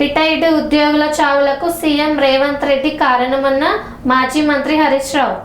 Retired ఉద్యోగుల చావులకు CM Revanth Reddy కారణమన్న మాజీ మంత్రి హరీష్ రావు.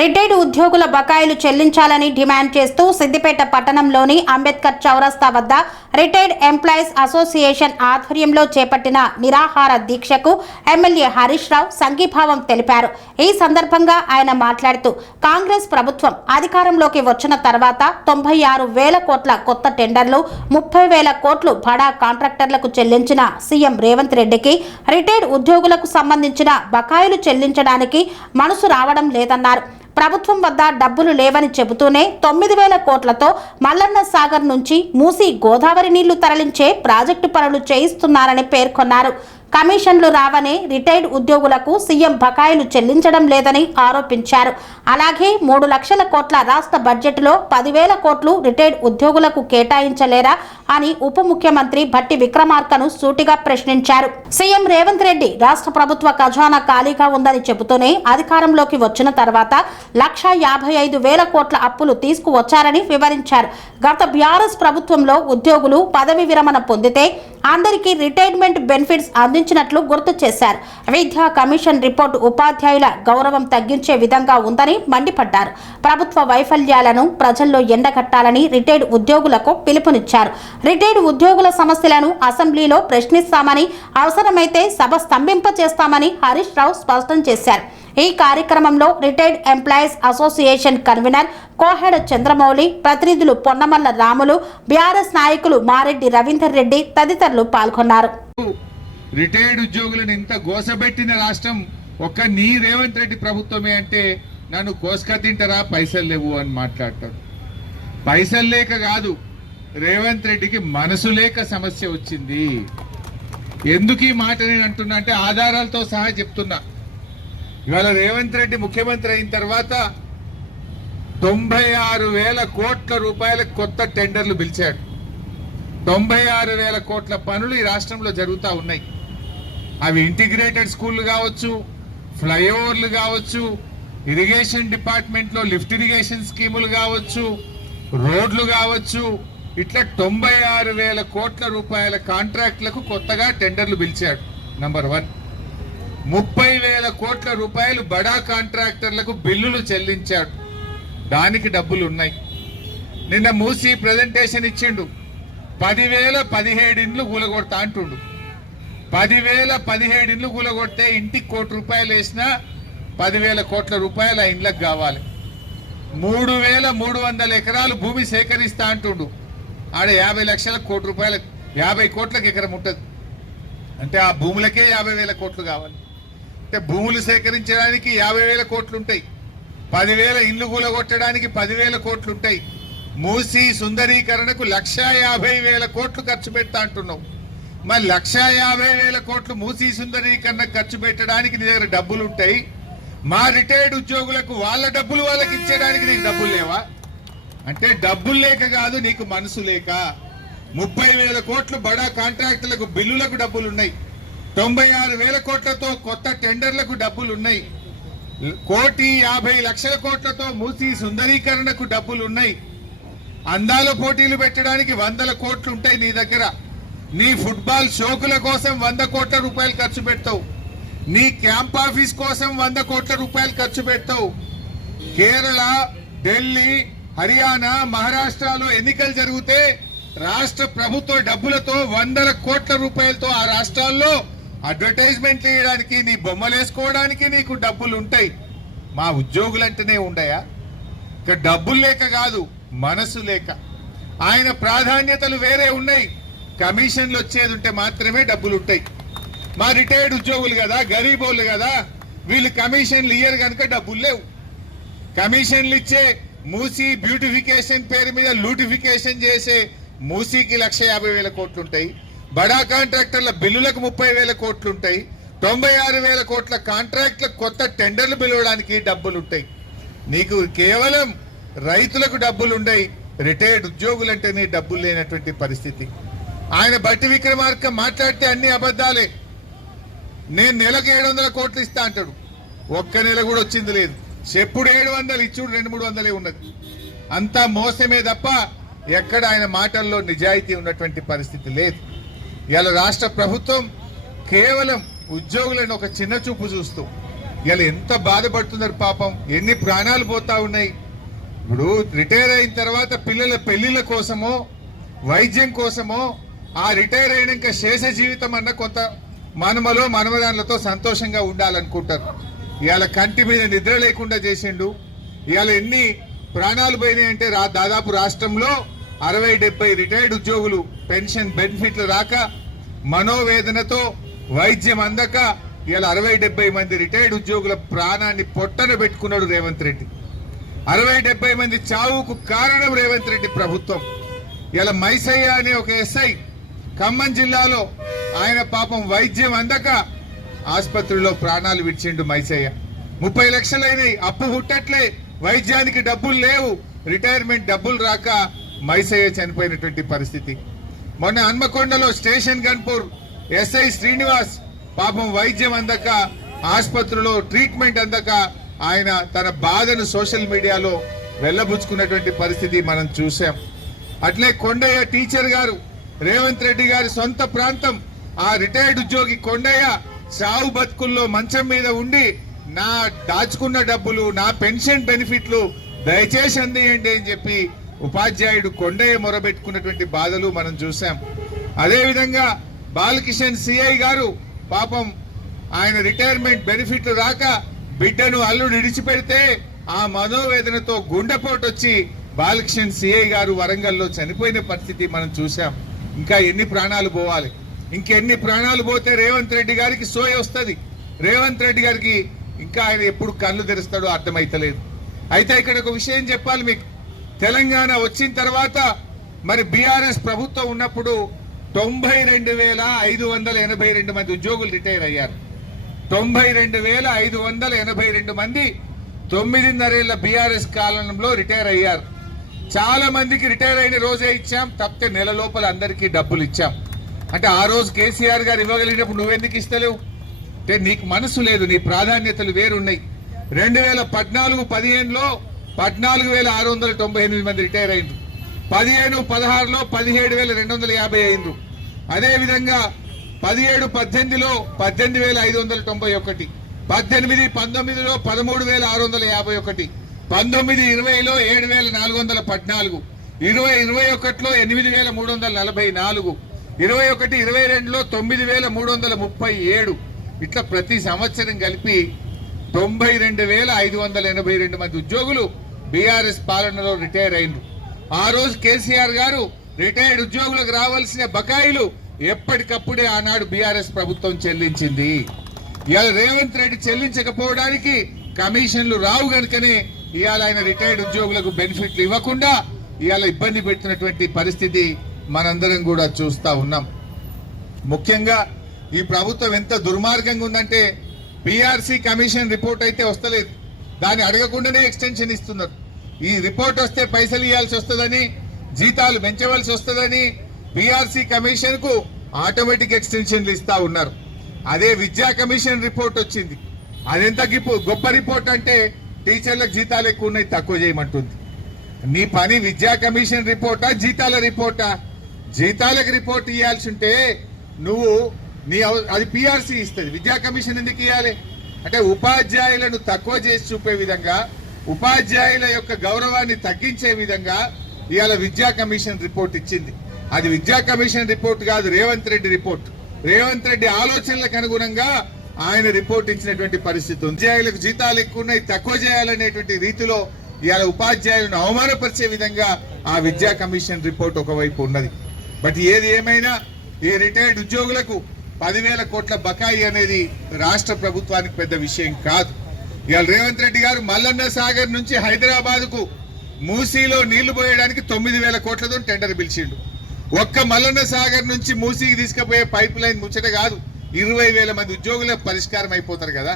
రిటైర్డ్ ఉద్యోగుల బకాయిలు చెల్లించాలని డిమాండ్ చేస్తూ సిద్దిపేట పట్టణంలోని అంబేద్కర్ చౌరస్తా వద్ద రిటైర్డ్ ఎంప్లాయీస్ అసోసియేషన్ ఆధ్వర్యంలో చేపట్టిన నిరాహార దీక్షకు ఎమ్మెల్యే హరీష్ రావు సంఘీభావం తెలిపారు. ఈ సందర్భంగా ఆయన మాట్లాడుతూ కాంగ్రెస్ ప్రభుత్వం అధికారంలోకి వచ్చిన తర్వాత 96,000 కోట్ల కొత్త టెండర్లు, 30,000 కోట్లు బడా కాంట్రాక్టర్లకు చెల్లించిన సీఎం రేవంత్ రెడ్డికి రిటైర్డ్ ఉద్యోగులకు సంబంధించిన బకాయిలు చెల్లించడానికి మనసు రావడం లేదన్నారు. ప్రభుత్వం వద్ద డబ్బులు లేవని చెబుతూనే 9,000 కోట్లతో మల్లన్న సాగర్ నుంచి మూసి గోదావరి నీళ్లు తరలించే ప్రాజెక్టు పనులు చేయిస్తున్నారని పేర్కొన్నారు. కమిషన్లు రావనే రిటైర్డ్ ఉద్యోగులకు సీఎం బకాయిలు చెల్లించడం లేదని ఆరోపించారు. అలాగే 3 లక్షల కోట్ల రాష్ట్ర బడ్జెట్లో 10,000 కోట్లు రిటైర్డ్ ఉద్యోగులకు కేటాయించలేరా అని ఉప ముఖ్యమంత్రి భట్టి విక్రమార్కను సూటిగా ప్రశ్నించారు. సీఎం రేవంత్ రెడ్డి రాష్ట్ర ప్రభుత్వ ఖజానా ఖాళీగా ఉందని చెబుతూనే అధికారంలోకి వచ్చిన తర్వాత 1,55,000 కోట్ల అప్పులు తీసుకువచ్చారని వివరించారు. గత బీఆర్ఎస్ ప్రభుత్వంలో ఉద్యోగులు పదవి విరమణ పొందితే అందరికీ రిటైర్మెంట్ బెనిఫిట్స్ అందించినట్లు గుర్తు చేశారు. విద్యా కమిషన్ రిపోర్టు ఉపాధ్యాయుల గౌరవం తగ్గించే విధంగా ఉందని మండిపడ్డారు. ప్రభుత్వ వైఫల్యాలను ప్రజల్లో ఎండగట్టాలని రిటైర్డ్ ఉద్యోగులకు పిలుపునిచ్చారు. రిటైర్డ్ ఉద్యోగుల సమస్యలను అసెంబ్లీలో ప్రశ్నిస్తామని, అవసరమైతే సభ స్తంభింపచేస్తామని హరీష్ రావు స్పష్టం చేశారు. ఈ కార్యక్రమంలో retired employees association convener Koheda Chandramouli, ప్రతినిధులు పొన్నమల్ల రాములు, బీఆర్ఎస్ నాయకులు మారెడ్డి రవీందర్ రెడ్డి తదితరులు పాల్గొన్నారు. రిటైర్డ్ ఉద్యోగులను ఇంత గోసబెట్టిన రాష్ట్రం ఒక్క నీ రేవంత్ రెడ్డి ప్రభుత్వమే అంటే నన్ను కోసుక తింటారా, పైసలు లేవు అని మాట్లాడతాడు. పైసలు లేక కాదు, రేవంత్ రెడ్డికి మనసు లేక సమస్య వచ్చింది. ఎందుకు ఈ మాట నేను అంటున్నా అంటే ఆధారాలతో సహా చెప్తున్నా. ఇవాళ రేవంత్ రెడ్డి ముఖ్యమంత్రి అయిన తర్వాత 96,000 కోట్ల రూపాయల కొత్త టెండర్లు పిలిచాడు. 96,000 కోట్ల పనులు ఈ రాష్ట్రంలో జరుగుతూ ఉన్నాయి. అవి ఇంటిగ్రేటెడ్ స్కూళ్లు కావచ్చు, ఫ్లైఓవర్లు కావచ్చు, ఇరిగేషన్ డిపార్ట్మెంట్లో లిఫ్ట్ ఇరిగేషన్ స్కీములు కావచ్చు, రోడ్లు కావచ్చు, ఇట్లా 96,000 కోట్ల రూపాయల కాంట్రాక్టులకు కొత్తగా టెండర్లు పిలిచాడు. నంబర్ 1. 30,000 కోట్ల రూపాయలు బడా కాంట్రాక్టర్లకు బిల్లులు చెల్లించాడు. దానికి డబ్బులు ఉన్నాయి. నిన్న మూసి ప్రజెంటేషన్ ఇచ్చిండు. 10,017 ఇండ్లు కూలగొడతా అంటుండు. 10,017 ఇండ్లు కూలగొడితే ఇంటికి ₹1,00,00,000 వేసినా 10,000 కోట్ల రూపాయలు ఆ ఇండ్లకు కావాలి. 3,300 ఎకరాలు భూమి సేకరిస్తా అంటుండు. ఆడ 50 లక్షల కోట్ల రూపాయలు, 50 కోట్లకు ఎకరం ఉంటుంది. అంటే ఆ భూములకే 50,000 కోట్లు కావాలి. అంటే భూములు సేకరించడానికి 50,000 కోట్లు ఉంటాయి. 10,000 ఇండ్లు కూలగొట్టడానికి 10,000 కోట్లు ఉంటాయి. మూసి సుందరీకరణకు 1,50,000 కోట్లు ఖర్చు పెడతా అంటున్నావు. మరి 1,50,000 కోట్లు మూసి సుందరీకరణకు ఖర్చు పెట్టడానికి నీ దగ్గర డబ్బులు ఉంటాయి. మా రిటైర్డ్ ఉద్యోగులకు వాళ్ళ డబ్బులు వాళ్ళకి ఇచ్చేయడానికి నీకు డబ్బులు లేవా? అంటే డబ్బులు లేక కాదు, నీకు మనసు లేక. 30,000 కోట్లు బడా కాంట్రాక్టులకు బిల్లులకు డబ్బులు ఉన్నాయి. 96,000 కోట్లతో కొత్త టెండర్లకు డబ్బులు ఉన్నాయి. 1,50,00,000 కోట్లతో మూసి సుందరీకరణకు డబ్బులు ఉన్నాయి. అందాల పోటీలు పెట్టడానికి 100 కోట్లు ఉంటాయి నీ దగ్గర. నీ ఫుట్బాల్ షోకుల కోసం 100 కోట్ల రూపాయలు ఖర్చు పెడతావు. నీ క్యాంప్ ఆఫీస్ కోసం 100 కోట్ల రూపాయలు ఖర్చు పెడతావు. కేరళ, ఢిల్లీ, హర్యానా, మహారాష్ట్రలో ఎన్నికలు జరిగితే రాష్ట్ర ప్రభుత్వ డబ్బులతో 100 కోట్ల రూపాయలతో ఆ రాష్ట్రాల్లో అడ్వర్టైజ్మెంట్ చేయడానికి, నీ బొమ్మలు వేసుకోవడానికి నీకు డబ్బులు ఉంటాయి. మా ఉద్యోగులంటేనే ఉండయా? ఇక డబ్బులు లేక కాదు, మనసు లేక. ఆయన ప్రాధాన్యతలు వేరే ఉన్నాయి. కమిషన్లు వచ్చేది ఉంటే మాత్రమే డబ్బులు ఉంటాయి. మా రిటైర్డ్ ఉద్యోగులు కదా, గరీబోళ్ళు కదా, వీళ్ళు కమిషన్లు ఇయ్యరు కనుక డబ్బులు లేవు. కమిషన్లు ఇచ్చే మూసీ బ్యూటిఫికేషన్ పేరు మీద లూటిఫికేషన్ చేసే మూసీకి 1,50,000 కోట్లు ఉంటాయి. బడా కాంట్రాక్టర్ల బిల్లులకు 30,000 కోట్లు ఉంటాయి. 96,000 కోట్ల కాంట్రాక్టులకు కొత్త టెండర్లు పిలవడానికి డబ్బులు ఉంటాయి. నీకు కేవలం రైతులకు డబ్బులు ఉన్నాయి. రిటైర్డ్ ఉద్యోగులంటేనే డబ్బులు లేనటువంటి పరిస్థితి. ఆయన భట్టి విక్రమార్క మాట్లాడితే అన్ని అబద్ధాలే. నేను నెలకు 700 కోట్లు ఇస్తా అంటాడు. ఒక్క నెల కూడా వచ్చింది లేదు. చెప్పుడు 700 ఇచ్చుడు 200-300 ఉన్నది. అంతా మోసమే తప్ప ఎక్కడ ఆయన మాటల్లో నిజాయితీ ఉన్నటువంటి పరిస్థితి లేదు. ఇవాళ రాష్ట్ర ప్రభుత్వం కేవలం ఉద్యోగులను ఒక చిన్న చూపు చూస్తూ ఇవాళ ఎంత బాధపడుతున్నారు పాపం, ఎన్ని ప్రాణాలు పోతా ఉన్నాయి. ఇప్పుడు రిటైర్ అయిన తర్వాత పిల్లల పెళ్లిళ్ళ కోసమో వైద్యం కోసమో ఆ రిటైర్ అయినాక శేష జీవితం అన్న కొంత మనమలో మనమదానులతో సంతోషంగా ఉండాలనుకుంటారు. ఇవాళ కంటి మీద నిద్ర లేకుండా చేసిండు. ఇవాళ ఎన్ని ప్రాణాలు పోయినాయి అంటే దాదాపు రాష్ట్రంలో 60-70 రిటైర్డ్ ఉద్యోగులు పెన్షన్ బెనిఫిట్లు రాక మనోవేదనతో వైద్యం అందక ఇవాళ 60-70 మంది రిటైర్డ్ ఉద్యోగుల ప్రాణాన్ని పొట్టన పెట్టుకున్నాడు రేవంత్ రెడ్డి. 60-70 మంది చావుకు కారణం రేవంత్ రెడ్డి ప్రభుత్వం. ఇలా మైసయ్య అనే ఒక ఎస్ఐ ఖమ్మం జిల్లాలో ఆయన పాపం వైద్యం అందక ఆసుపత్రిలో ప్రాణాలు విడిచిండు మైసయ్య. 30 లక్షలైనవి, అప్పు హుట్టట్లే, వైద్యానికి డబ్బులు లేవు, రిటైర్మెంట్ డబ్బులు రాక మైసయ్య చనిపోయినటువంటి పరిస్థితి. మొన్న హన్మకొండలో స్టేషన్ గన్పూర్ ఎస్ఐ శ్రీనివాస్ పాపం వైద్యం అందక ఆసుపత్రిలో ట్రీట్మెంట్ అందక ఆయన తన బాధను సోషల్ మీడియాలో వెళ్లబుచ్చుకున్నటువంటి పరిస్థితి మనం చూసాం. అట్లే కొండయ్య టీచర్ గారు, రేవంత్ రెడ్డి గారి సొంత ప్రాంతం, ఆ రిటైర్డ్ ఉద్యోగి కొండయ్య సావు బతుకుల్లో మంచం మీద ఉండి నా దాచుకున్న డబ్బులు, నా పెన్షన్ బెనిఫిట్లు దయచేసి అందియండి అని చెప్పి ఉపాధ్యాయుడు కొండయ్య మొరబెట్టుకున్నటువంటి బాధలు మనం చూసాం. అదేవిధంగా బాలకిషన్ సిఐ గారు పాపం ఆయన రిటైర్మెంట్ బెనిఫిట్లు రాక బిడ్డను అల్లుడు విడిచిపెడితే ఆ మనోవేదనతో గుండెపోటు వచ్చి బాలకిషన్ సిఐ గారు వరంగల్లో చనిపోయిన పరిస్థితి మనం చూసాం. ఇంకా ఎన్ని ప్రాణాలు పోవాలి, ఇంకెన్ని ప్రాణాలు పోతే రేవంత్ రెడ్డి గారికి సోయ వస్తుంది. రేవంత్ రెడ్డి గారికి ఇంకా ఆయన ఎప్పుడు కళ్ళు తెరుస్తాడో అర్థమైతలేదు. అయితే ఇక్కడ ఒక విషయం చెప్పాలి మీకు. తెలంగాణ వచ్చిన తర్వాత మరి బీఆర్ఎస్ ప్రభుత్వం ఉన్నప్పుడు 92,582 మంది ఉద్యోగులు రిటైర్ అయ్యారు. 92,582 మంది 9.5 ఏళ్ల బీఆర్ఎస్ కాలంలో రిటైర్ అయ్యారు. చాలా మందికి రిటైర్ అయిన రోజే ఇచ్చాం, తప్పితే నెల లోపల అందరికీ డబ్బులు ఇచ్చాం. అంటే ఆ రోజు కేసీఆర్ గారు ఇవ్వగలిగినప్పుడు నువ్వెందుకు ఇస్తలేవు అంటే నీకు మనసు లేదు, నీ ప్రాధాన్యతలు వేరున్నాయి. 2014-15లో 14,698 మంది రిటైర్ అయిండ్రు. 15-16లో 17,250 అయిండ్రు. అదేవిధంగా 17-18లో 18,591, 18-19లో 13,651, 19-20లో 7,414, 20-21లో 8,344, 21-22లో 9,337. ఇట్లా ప్రతి సంవత్సరం కలిపి 92,582 మంది ఉద్యోగులు బీఆర్ఎస్ పాలనలో రిటైర్ అయిండ్రు. ఆ రోజు కేసీఆర్ గారు రిటైర్డ్ ఉద్యోగులకు రావాల్సిన బకాయిలు ఎప్పటికప్పుడే ఆనాడు బీఆర్ఎస్ ప్రభుత్వం చెల్లించింది. ఇవాళ రేవంత్ రెడ్డి చెల్లించకపోవడానికి కమిషన్లు రావు గనుకనే ఇవాళ ఆయన రిటైర్డ్ ఉద్యోగులకు బెనిఫిట్లు ఇవ్వకుండా ఇవాళ ఇబ్బంది పెట్టినటువంటి పరిస్థితి మనందరం కూడా చూస్తా ఉన్నాం. ముఖ్యంగా ఈ ప్రభుత్వం ఎంత దుర్మార్గంగా ఉందంటే పిఆర్సీ కమిషన్ రిపోర్ట్ అయితే వస్తలేదు, దాన్ని అడగకుండానే ఎక్స్టెన్షన్ ఇస్తున్నారు. ఈ రిపోర్ట్ వస్తే పైసలు ఇవ్వాల్సి వస్తుందని, జీతాలు పెంచవలసి వస్తుందని పిఆర్సీ కమిషన్ కు ఆటోమేటిక్ ఎక్స్టెన్షన్లు ఇస్తా ఉన్నారు. అదే విద్యా కమిషన్ రిపోర్ట్ వచ్చింది, అదెంత గొప్ప రిపోర్ట్ అంటే టీచర్లకు జీతాలు ఎక్కువ ఉన్నాయి తక్కువ చేయమంటుంది. నీ పని విద్యా కమిషన్ రిపోర్టా జీతాల రిపోర్టా? జీతాలకు రిపోర్ట్ ఇవ్వాల్సి ఉంటే నువ్వు అది పిఆర్సీ ఇస్తుంది, విద్యా కమిషన్ ఎందుకు ఇవ్వాలి అంటే ఉపాధ్యాయులను తక్కువ చేసి చూపే విధంగా, ఉపాధ్యాయుల యొక్క గౌరవాన్ని తగ్గించే విధంగా ఇవాళ విద్యా కమిషన్ రిపోర్ట్ ఇచ్చింది. అది విద్యా కమిషన్ రిపోర్ట్ కాదు, రేవంత్ రెడ్డి రిపోర్ట్. రేవంత్ రెడ్డి ఆలోచనలకు అనుగుణంగా ఆయన రిపోర్ట్ ఇచ్చినటువంటి పరిస్థితి. ఉపాధ్యాయులకు జీతాలు ఎక్కువ ఉన్నాయి తక్కువ చేయాలనేటువంటి రీతిలో ఇవాళ ఉపాధ్యాయులను అవమానపరిచే విధంగా ఆ విద్యా కమిషన్ రిపోర్ట్ ఒకవైపు ఉన్నది. బట్ ఏది ఏమైనా ఈ రిటైర్డ్ ఉద్యోగులకు 10,000 కోట్ల బకాయి అనేది రాష్ట్ర ప్రభుత్వానికి పెద్ద విషయం కాదు. ఇవాళ రేవంత్ రెడ్డి గారు మల్లన్న సాగర్ నుంచి హైదరాబాద్ కు మూసీలో నీళ్లు పోయడానికి 9,000 కోట్లతో టెండర్ పిలిచిండు. ఒక్క మల్లన్న సాగర్ నుంచి మూసీకి తీసుకుపోయే పైప్ లైన్ ముచ్చట కాదు, 20,000 మంది ఉద్యోగులకు పరిష్కారం అయిపోతారు కదా.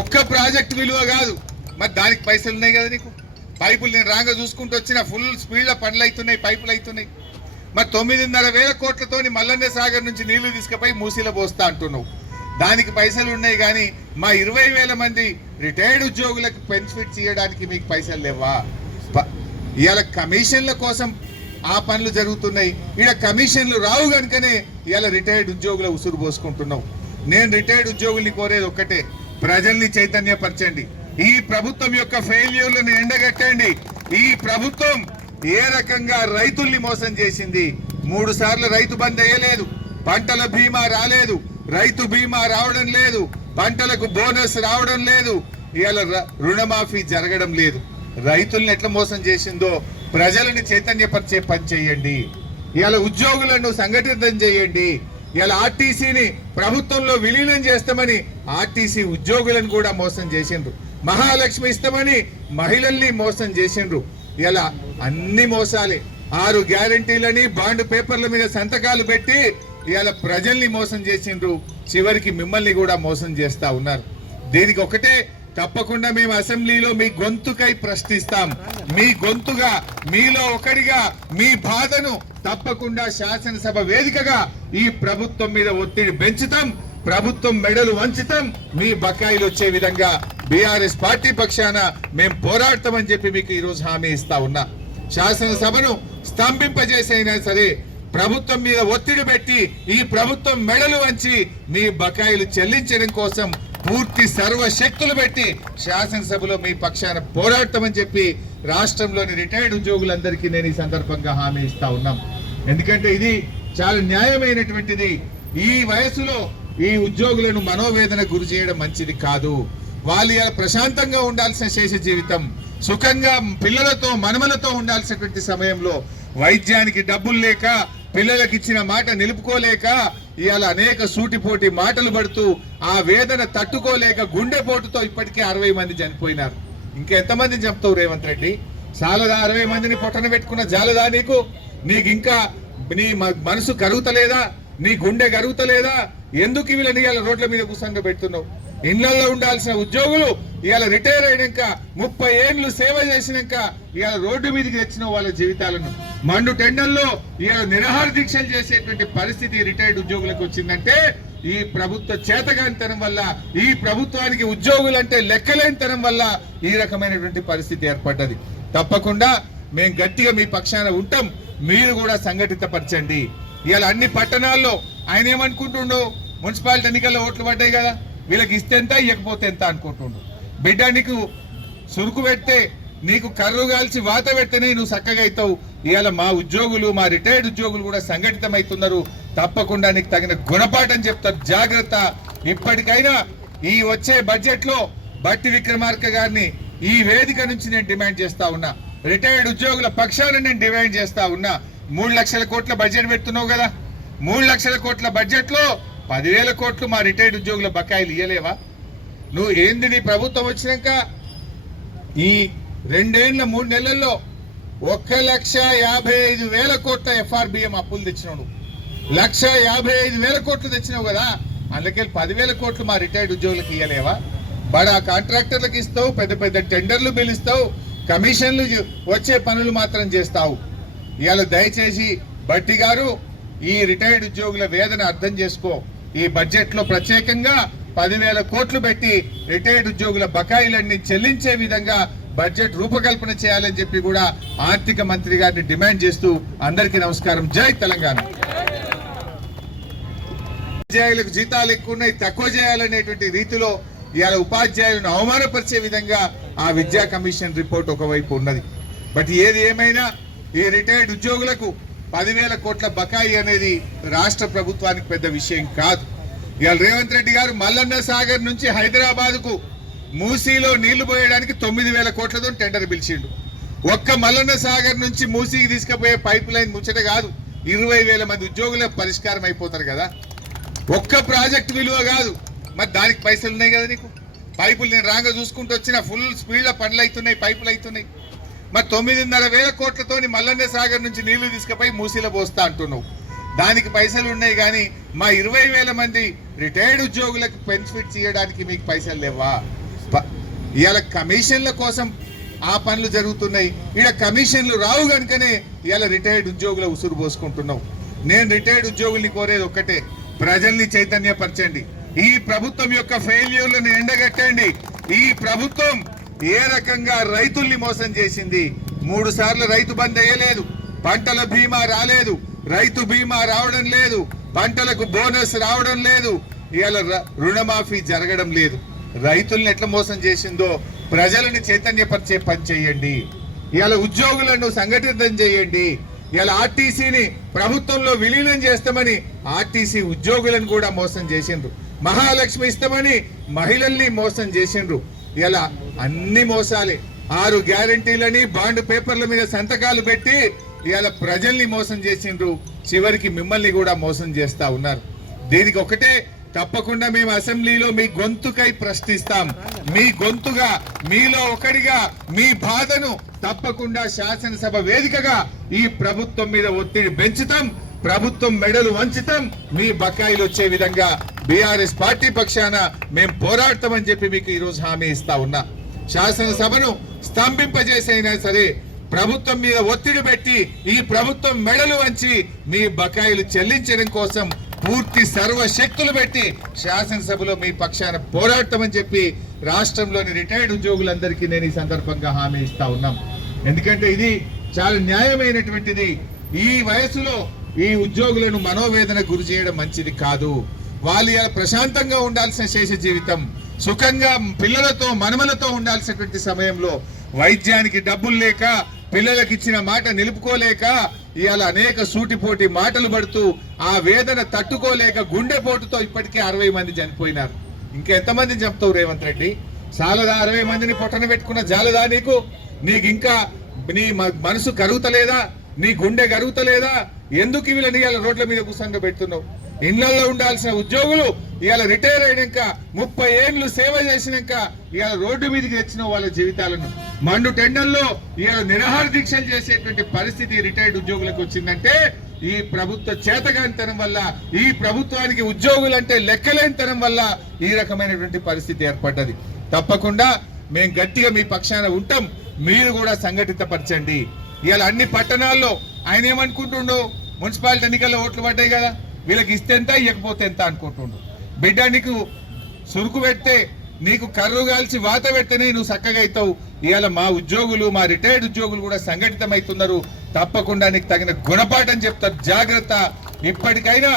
ఒక్క ప్రాజెక్ట్ విలువ కాదు, మరి దానికి పైసలు ఉన్నాయి కదా నీకు. పైపులు నేను రాగా చూసుకుంటూ వచ్చిన ఫుల్ స్పీడ్లో పనులు అవుతున్నాయి, పైపులు అవుతున్నాయి. మరి 9,500 కోట్లతో మల్లన్న సాగర్ నుంచి నీళ్లు తీసుకుపోయి మూసీలో పోస్తా అంటున్నావు, దానికి పైసలు ఉన్నాయి. కానీ మా 20,000 మంది రిటైర్డ్ ఉద్యోగులకు బెనిఫిట్స్ ఇవ్వడానికి మీకు పైసలు లేవా? ఇవాళ కమిషన్ల కోసం ఆ పనులు జరుగుతున్నాయి. ఇక్కడ కమిషన్లు రావు కనుకనే ఇలా రిటైర్డ్ ఉద్యోగుల ఉసురు పోసుకుంటున్నావు. నేను రిటైర్డ్ ఉద్యోగుల్ని కోరేది ఒక్కటే, ప్రజల్ని చైతన్యపరచండి. ఈ ప్రభుత్వం యొక్క ఫెయిల్యూర్లను ఎండగట్టండి. ఈ ప్రభుత్వం ఏ రకంగా రైతుల్ని మోసం చేసింది. 3 సార్లు రైతు బంద్ వేయలేదు, పంటల బీమా రాలేదు, రైతు బీమా రావడం లేదు, పంటలకు బోనస్ రావడం లేదు, ఇవాళ రుణమాఫీ జరగడం లేదు. రైతుల్ని ఎట్లా మోసం చేసిందో ప్రజలను చైతన్యపరిచే పని చేయండి. ఇవాళ ఉద్యోగులను సంఘటితం చేయండి. ఇవాళ ఆర్టీసీని ప్రభుత్వంలో విలీనం చేస్తామని ఆర్టీసీ ఉద్యోగులను కూడా మోసం చేసిండ్రు. మహాలక్ష్మి ఇస్తామని మహిళల్ని మోసం చేసిండ్రు. ఇలా అన్ని మోసాలే. 6 గ్యారంటీలని బాండ్ పేపర్ల మీద సంతకాలు పెట్టి ఇలా ప్రజల్ని మోసం చేసిండ్రు. చివరికి మిమ్మల్ని కూడా మోసం చేస్తా ఉన్నారు. దీనికి ఒకటే, తప్పకుండా మేము అసెంబ్లీలో మీ గొంతుకై ప్రశ్నిస్తాం. మీ గొంతుగా, మీలో ఒకడిగా మీ బాధను తప్పకుండా శాసనసభ వేదికగా ఈ ప్రభుత్వం మీద ఒత్తిడి పెంచుతాం. ప్రభుత్వం మెడలు వంచుతాం. మీ బకాయిలు వచ్చే విధంగా బీఆర్ఎస్ పార్టీ పక్షాన మేము పోరాడతామని చెప్పి మీకు ఈ రోజు హామీ ఇస్తా ఉన్నా. శాసనసభను స్తంభింపజేసైనా సరే ప్రభుత్వం మీద ఒత్తిడి పెట్టి ఈ ప్రభుత్వం మెడలు వంచి మీ బకాయిలు చెల్లించడం కోసం పూర్తి సర్వశక్తులు పెట్టి శాసనసభలో మీ పక్షాన పోరాడతామని చెప్పి రాష్ట్రంలోని రిటైర్డ్ ఉద్యోగులందరికీ నేను ఈ సందర్భంగా హామీ ఇస్తా ఉన్నాం. ఎందుకంటే ఇది చాలా న్యాయమైనటువంటిది. ఈ వయసులో ఈ ఉద్యోగులను మనోవేదన గురి చేయడం మంచిది కాదు. వాళ్ళు ఇలా ప్రశాంతంగా ఉండాల్సిన శేష జీవితం, సుఖంగా పిల్లలతో మనమలతో ఉండాల్సినటువంటి సమయంలో వైద్యానికి డబ్బులు లేక, పిల్లలకు ఇచ్చిన మాట నిలుపుకోలేక, ఇవాళ అనేక సూటిపోటి మాటలు పడుతూ ఆ వేదన తట్టుకోలేక గుండెపోటుతో ఇప్పటికే 60 మంది చనిపోయినారు. ఇంకెంతమంది చెప్తావు రేవంత్ రెడ్డి? చాలదా 60 మందిని పొట్టన పెట్టుకున్న జాలదా నీకు? ఇంకా నీ మనసు కరుగుతలేదా? నీ గుండె కరుగుతలేదా? ఎందుకు వీళ్ళని ఇవాళ రోడ్ల మీద కూసంగా పెడుతున్నావు? ఇళ్లలో ఉండాల్సిన ఉద్యోగులు ఇవాళ రిటైర్ అయినాక 30 ఏళ్ళు సేవ చేసినాక ఇవాళ రోడ్డు మీదకి తెచ్చిన వాళ్ళ జీవితాలను మండు టెండర్లో ఇవాళ నిరాహార దీక్షలు చేసేటువంటి పరిస్థితి రిటైర్డ్ ఉద్యోగులకు వచ్చిందంటే ఈ ప్రభుత్వ చేతగానితనం వల్ల, ఈ ప్రభుత్వానికి ఉద్యోగులంటే లెక్కలేనితనం వల్ల ఈ రకమైనటువంటి పరిస్థితి ఏర్పడ్డది. తప్పకుండా మేము గట్టిగా మీ పక్షాన ఉంటాం. మీరు కూడా సంఘటితపరచండి. ఇవాళ అన్ని పట్టణాల్లో ఆయన ఏమనుకుంటుండో, మున్సిపాలిటీ ఎన్నికల్లో ఓట్లు పడ్డాయి కదా, వీళ్ళకి ఇస్తే ఎంత, ఇవ్వకపోతే ఎంత అనుకుంటుండు. బిడ్డ, నీకు సురుకు పెడితే, నీకు కర్రు కాల్చి వాత పెడితేనే నువ్వు చక్కగా అవుతావు. ఇవాళ మా ఉద్యోగులు, మా రిటైర్డ్ ఉద్యోగులు కూడా సంఘటితమవుతున్నారు. తప్పకుండా నీకు తగిన గుణపాఠం చెప్తారు. జాగ్రత్త. ఇప్పటికైనా ఈ వచ్చే బడ్జెట్ లో బట్టి విక్రమార్క గారిని ఈ వేదిక నుంచి నేను డిమాండ్ చేస్తా ఉన్నా. రిటైర్డ్ ఉద్యోగుల పక్షాన నేను డిమాండ్ చేస్తా ఉన్నా. 3 లక్షల కోట్ల బడ్జెట్ పెడుతున్నావు కదా, 3 లక్షల కోట్ల బడ్జెట్ లో 10,000 కోట్లు మా రిటైర్డ్ ఉద్యోగుల బకాయిలు ఇయ్యలేవా? నువ్వు ఏంది, నీ ప్రభుత్వం వచ్చినాక ఈ 2 ఏళ్ల 3 నెలల్లో 1,55,000 కోట్ల FRBM అప్పులు తెచ్చినావు. 1,55,000 కోట్లు తెచ్చినావు కదా, అందుకే 10,000 కోట్లు మా రిటైర్డ్ ఉద్యోగులకు ఇయ్యలేవా? బడా కాంట్రాక్టర్లకు ఇస్తావు, పెద్ద పెద్ద టెండర్లు పిలుస్తావు, కమిషన్లు వచ్చే పనులు మాత్రం చేస్తావు. ఇవాళ దయచేసి బట్టి గారు ఈ రిటైర్డ్ ఉద్యోగుల వేదన అర్థం చేసుకో. ఈ బడ్జెట్ లో ప్రత్యేకంగా 10,000 కోట్లు పెట్టి రిటైర్డ్ ఉద్యోగుల బకాయిలన్నీ చెల్లించే విధంగా బడ్జెట్ రూపకల్పన చేయాలని చెప్పి కూడా ఆర్థిక మంత్రి గారిని డిమాండ్ చేస్తూ అందరికీ నమస్కారం. జై తెలంగాణ. ఉపాధ్యాయులకు జీతాలు ఎక్కువ ఉన్నాయి, తక్కువ చేయాలనేటువంటి రీతిలో ఇవాళ ఉపాధ్యాయులను అవమానపరిచే విధంగా ఆ విద్యా కమిషన్ రిపోర్ట్ ఒకవైపు ఉన్నది. బట్ ఏది ఏమైనా ఈ రిటైర్డ్ ఉద్యోగులకు 10,000 కోట్ల బకాయి అనేది రాష్ట్ర ప్రభుత్వానికి పెద్ద విషయం కాదు. ఇవాళ రేవంత్ రెడ్డి గారు మల్లన్న సాగర్ నుంచి హైదరాబాద్ కు మూసీలో నీళ్లు పోయడానికి 9,000 కోట్లతో టెండర్ పిలిచిండు. ఒక్క మల్లన్న సాగర్ నుంచి మూసీకి తీసుకుపోయే పైప్ లైన్ ముచ్చట కాదు, 20,000 మంది ఉద్యోగులకు పరిష్కారం అయిపోతారు కదా. ఒక్క ప్రాజెక్ట్ విలువ కాదు, మరి దానికి పైసలు ఉన్నాయి కదా నీకు. పైపులు నేను రాగా చూసుకుంటూ వచ్చిన ఫుల్ స్పీడ్ లో పనులు అవుతున్నాయి, పైపులు అవుతున్నాయి. మరి 9,500 కోట్లతో మల్లన్న సాగర్ నుంచి నీళ్లు తీసుకుపోయి మూసీలో పోస్తా అంటున్నావు. దానికి పైసలు ఉన్నాయి కానీ మా 20,000 మంది రిటైర్డ్ ఉద్యోగులకు బెనిఫిట్ చేయడానికి మీకు పైసలు లేవా? ఇవాళ కమిషన్ల కోసం ఆ పనులు జరుగుతున్నాయి. ఇక్కడ కమిషన్లు రావు కనుకనే ఇవాళ రిటైర్డ్ ఉద్యోగుల ఉసురు పోసుకుంటున్నావు. నేను రిటైర్డ్ ఉద్యోగుల్ని కోరేది ఒక్కటే, ప్రజల్ని చైతన్యపరచండి. ఈ ప్రభుత్వం యొక్క ఫెయిల్యూర్లను ఎండగట్టండి. ఈ ప్రభుత్వం ఏ రకంగా రైతుల్ని మోసం చేసింది. 3 సార్లు రైతు బంద్ వేయలేదు, పంటల బీమా రాలేదు, రైతు బీమా రావడం లేదు, పంటలకు బోనస్ రావడం లేదు, ఇవాళ రుణమాఫీ జరగడం లేదు. రైతుల్ని ఎట్లా మోసం చేసిందో ప్రజలను చైతన్యపరిచే పని చేయండి. ఇవాళ ఉద్యోగులను సంఘటితం చేయండి. ఇవాళ ఆర్టీసీని ప్రభుత్వంలో విలీనం చేస్తామని ఆర్టీసీ ఉద్యోగులను కూడా మోసం చేసిండ్రు. మహాలక్ష్మి ఇస్తామని మహిళల్ని మోసం చేసిండ్రు. ఇలా అన్ని మోసాలే. 6 గ్యారంటీలని బాండ్ పేపర్ల మీద సంతకాలు పెట్టి ఇవాళ ప్రజల్ని మోసం చేసిండ్రు. చివరికి మిమ్మల్ని కూడా మోసం చేస్తా ఉన్నారు. దీనికి ఒకటే, తప్పకుండా మేము అసెంబ్లీలో మీ గొంతుకై ప్రశ్నిస్తాం. మీ గొంతుగా, మీలో ఒకటిగా మీ బాధను తప్పకుండా శాసనసభ వేదికగా ఈ ప్రభుత్వం మీద ఒత్తిడి పెంచుతాం. ప్రభుత్వం మెడలు వంచుతాం. మీ బకాయిలు వచ్చే విధంగా బీఆర్ఎస్ పార్టీ పక్షాన మేము పోరాడతామని చెప్పి మీకు ఈరోజు హామీ ఇస్తా ఉన్నా. శాసనసభను స్తంభింపజేసైనా సరే ప్రభుత్వం మీద ఒత్తిడి పెట్టి ఈ ప్రభుత్వం మెడలు వంచి మీ బకాయిలు చెల్లించడం కోసం పూర్తి సర్వశక్తులు పెట్టి శాసనసభలో మీ పక్షాన పోరాడతామని చెప్పి రాష్ట్రంలోని రిటైర్డ్ ఉద్యోగులందరికీ నేను ఈ సందర్భంగా హామీ ఇస్తా ఉన్నాం. ఎందుకంటే ఇది చాలా న్యాయమైనటువంటిది. ఈ వయసులో ఈ ఉద్యోగులను మనోవేదన గురి చేయడం మంచిది కాదు. వాళ్ళు ఇలా ప్రశాంతంగా ఉండాల్సిన శేష జీవితం, సుఖంగా పిల్లలతో మనమలతో ఉండాల్సినటువంటి సమయంలో వైద్యానికి డబ్బులు లేక, పిల్లలకు ఇచ్చిన మాట నిలుపుకోలేక ఇవాళ అనేక సూటిపోటి మాటలు పడుతూ ఆ వేదన తట్టుకోలేక గుండెపోటుతో ఇప్పటికే 60 మంది చనిపోయినారు. ఇంకెంతమంది చెప్తావు రేవంత్ రెడ్డి? చాలదా 60 మందిని పొట్టన పెట్టుకున్న జాలదా నీకు? నీకు ఇంకా నీ మనసు కరుగుతలేదా? నీ గుండె కరుగుతలేదా? ఎందుకు వీళ్ళని ఇవాళ రోడ్ల మీద కూర్చొని పెడుతున్నావు? ఇళ్లలో ఉండాల్సిన ఉద్యోగులు ఇవాళ రిటైర్ అయినాక 30 ఏళ్ళు సేవ చేసినాక ఇవాళ రోడ్డు మీదకి తెచ్చిన వాళ్ళ జీవితాలను మండు టెండర్లో ఇవాళ నిరాహార దీక్షలు చేసేటువంటి పరిస్థితి రిటైర్డ్ ఉద్యోగులకు వచ్చిందంటే ఈ ప్రభుత్వ చేతగానితనం వల్ల, ఈ ప్రభుత్వానికి ఉద్యోగులంటే లెక్కలేనితనం వల్ల ఈ రకమైనటువంటి పరిస్థితి ఏర్పడ్డది. తప్పకుండా మేము గట్టిగా మీ పక్షాన ఉంటాం. మీరు కూడా సంఘటితపరచండి. ఇవాళ అన్ని పట్టణాల్లో ఆయన ఏమనుకుంటుండో, మున్సిపాలిటీ ఎన్నికల్లో ఓట్లు పడ్డాయి కదా, వీళ్ళకి ఇస్తే ఎంత, ఇవ్వకపోతే ఎంత అనుకుంటుండు. బిడ్డ, నీకు సురుకు పెడితే, నీకు కర్రు కాల్చి వాత పెడితేనే నువ్వు చక్కగా అవుతావు. ఇవాళ మా ఉద్యోగులు, మా రిటైర్డ్ ఉద్యోగులు కూడా సంఘటితం అవుతున్నారు. తప్పకుండా నీకు తగిన గుణపాఠం చెప్తారు. జాగ్రత్త. ఇప్పటికైనా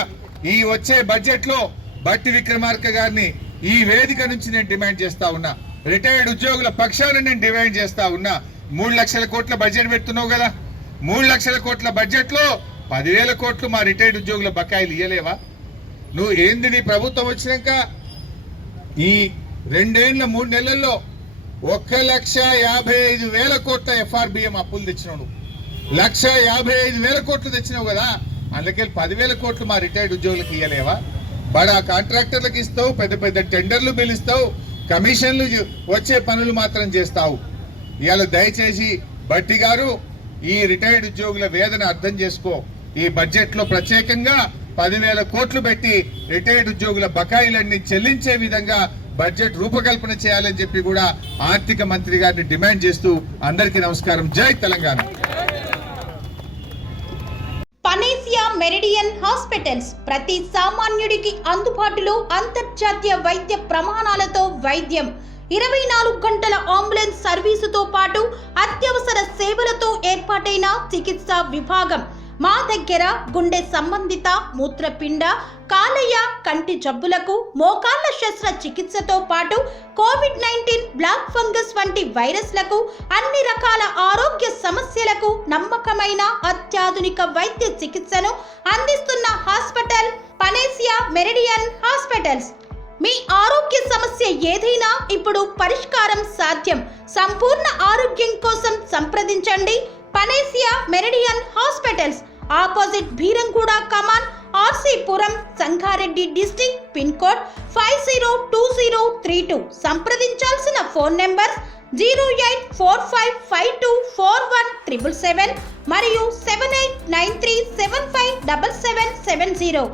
ఈ వచ్చే బడ్జెట్ లో బట్టి విక్రమార్క గారిని ఈ వేదిక నుంచి నేను డిమాండ్ చేస్తా ఉన్నా. రిటైర్డ్ ఉద్యోగుల పక్షాన నేను డిమాండ్ చేస్తా ఉన్నా. 3 లక్షల కోట్ల బడ్జెట్ పెడుతున్నావు కదా, 3 లక్షల కోట్ల బడ్జెట్ లో 10,000 కోట్లు మా రిటైర్డ్ ఉద్యోగుల బకాయిలు ఇయ్యలేవా? నువ్వు ఏంది నీ ప్రభుత్వం వచ్చినాక ఈ 2 ఏళ్ల 3 నెలల్లో 1,55,000 కోట్ల FRBM అప్పులు తెచ్చినావు. 1,55,000 కోట్లు తెచ్చినావు కదా, అందుకే 10,000 కోట్లు మా రిటైర్డ్ ఉద్యోగులకు ఇయ్యలేవా? బడా కాంట్రాక్టర్లకు ఇస్తావు, పెద్ద పెద్ద టెండర్లు పిలుస్తావు, కమిషన్లు వచ్చే పనులు మాత్రం చేస్తావు. ఇవాళ దయచేసి బట్టి గారు ఈ రిటైర్డ్ ఉద్యోగుల వేదన అర్థం చేసుకో. ఈ బడ్జెట్ లో ప్రత్యేకంగా 10,000 కోట్లు పెట్టి రిటైర్డ్ ఉద్యోగుల బకాయిలన్నీ చెల్లించే విధంగా బడ్జెట్ రూపకల్పన చేయాలని చెప్పి కూడా ఆర్థిక మంత్రి గారిని డిమాండ్ చేస్తూ అందరికీ నమస్కారం. జై తెలంగాణ. పనేసియా మెరిడియన్ హాస్పిటల్స్ ప్రతి సామాన్యుడికి అందుబాటులో అంతర్జాతీయ వైద్య ప్రమాణాలతో వైద్యం, 24 గంటల అంబులెన్స్ సర్వీసుతో పాటు అత్యవసర సేవలతో ఏర్పాటైన చికిత్సా విభాగం. మా దగ్గర గుండె సంబంధిత, మూత్రపిండ, కాలేయ, కంటి జబ్బులకు, మోకాళ్ల శస్త్ర చికిత్సతో పాటు కోవిడ్-19, బ్లాక్ ఫంగస్ వంటి వైరస్లకు, అన్ని రకాల ఆరోగ్య సమస్యలకు నమ్మకమైన అత్యాధునిక వైద్య చికిత్సను అందిస్తున్న హాస్పిటల్ పనేసియా మెరిడియన్ హాస్పిటల్స్. మీ ఆరోగ్య సమస్య ఏదైనా ఇప్పుడు పరిష్కారం సాధ్యం. సంపూర్ణ ఆరోగ్యం కోసం సంప్రదించండి Panacea Meridian hospitals, opposite Bheeramguda కమాన్, RC Puram, Sangareddy district, pin code 502032. సంప్రదించాల్సిన ఫోన్ నెంబర్ 0845524177 మరియు 7893757770.